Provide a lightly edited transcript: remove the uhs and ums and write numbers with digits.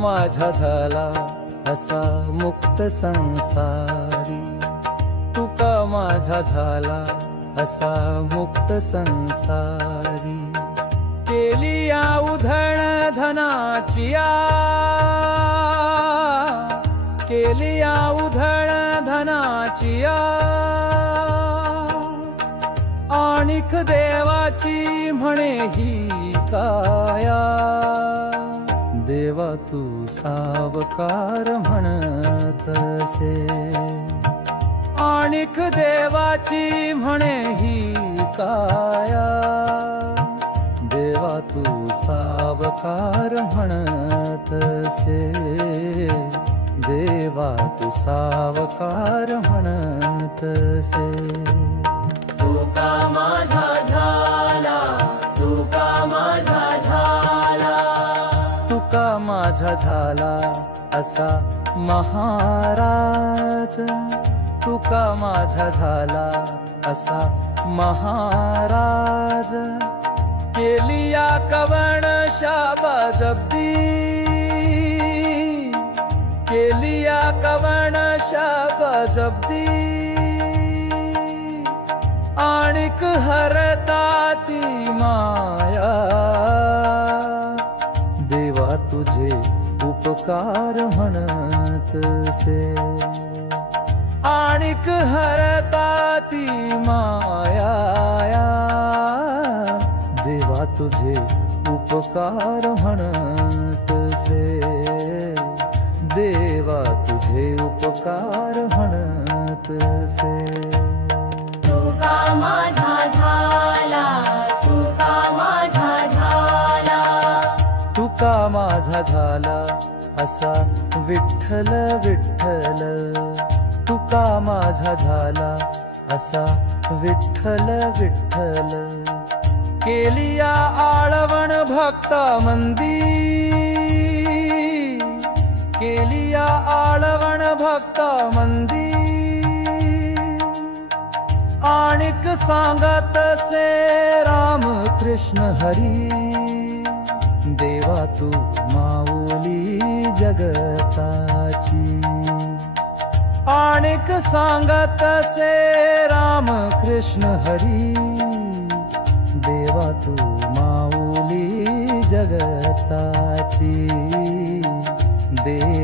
माझा झाला असा मुक्त संसारी, तुका माझा झाला असा मुक्त संसारी। केली या उधळ धनाचिया, केली या उधळ धनाचिया, आणिक देवाची म्हणे ही काया। देवा तू सावकार म्हणतसे, आणिक देवाची म्हणे ही काया। देवा तू सावकार म्हणतसे, देवा तू सावकार म्हणतसे। तुका माझा झाला, तुका माझा झाला, तुका माझा झाला असा महाराज, तुका माझा झाला असा महाराज। केली या कवण शाबजब्दी, केली या कवण शाबजब्दी, आणिक हरता ती माया। देवा तुझे उपकार म्हणतसे, आणिक हरता ती माया। देवा तुझे उपकार म्हणतसे, देवा तुझे उपकार म्हणतसे। तुका माझा झाला, तुका माझा झाला, तुका माझा झाला असा विठ्ठल विठ्ठल, तुका माझा झाला असा विठ्ठल विठ्ठल। केली या आळवण भक्ता मंदी, केली या आळवण भक्ता मंदी, आणिक सांगत से राम कृष्ण हरी। देवा तू माऊली जगताची, आणिक सांगत से राम कृष्ण हरी। देवा तू माऊली जगताची, देवा